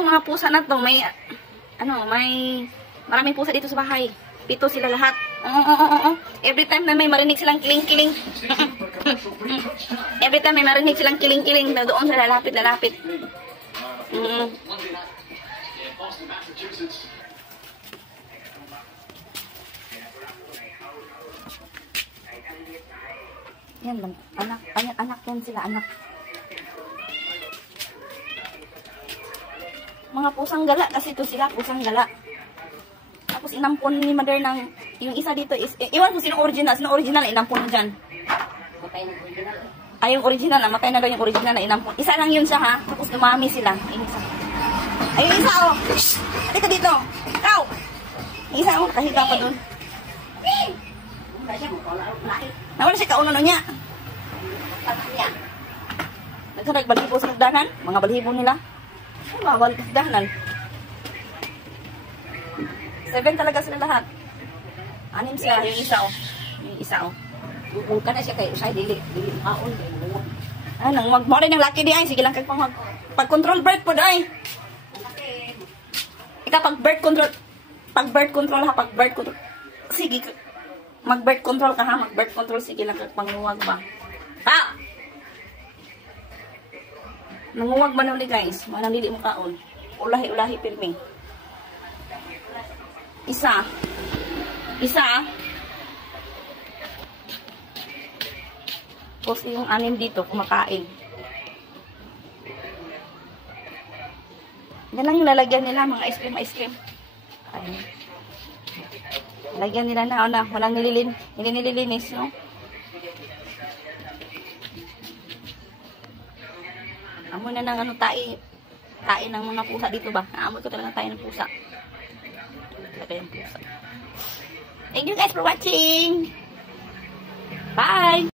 Itong mga pusa na to, may maraming pusa dito sa bahay. 7 sila lahat. Every time na may marinig silang kiling-kiling. Every time may marinig silang kiling-kiling, doon sila lalapit. Yan lang, anak yan sila, anak. Mga pusang gala, kasi ito sila, pusang gala. Tapos inampon ni mother ng, yung isa dito is, iwan ko sino original, inampon dyan. Ay, yung original, namatay na daw yung original na inampon. Isa lang yun siya ha, tapos dumami sila. Yung isa. Ay, yung isa oh. Teka dito. Ikaw. Yung isa oh, kahiga pa dun. Nawala siya kauno niya. Nagsadag balibo sa nagdanan. Mga balibo nila. Ay, mga balibo sa nagdanan. 7 talaga sila lahat. 6 siya. Yung isa oh. Yung isa oh. Bukul ka na siya kayo. Siya dili maon. Ay, nang magmora ng laki di ay. Sige lang kag pag-control birth po ay. Ika pag-birth control. Pag-birth control ha. Pag-birth control. Sige. Mag-birth control ka ha. Mag-birth control. Sige lang kag panguwag ba. Ha! Nanguwag ba na guys? Manang dili mo kaon. Ulahi-ulahi pirmi. Isa. Tapos yung 6 dito, kumakain. Yan lang yung lalagyan nila, mga ice cream. Ayun. Lalagyan nila na, walang nililinis, no? Amo na ng tae ng mga pusa dito ba? Amo ko talaga tayo ng pusa. Thank you guys for watching. Bye!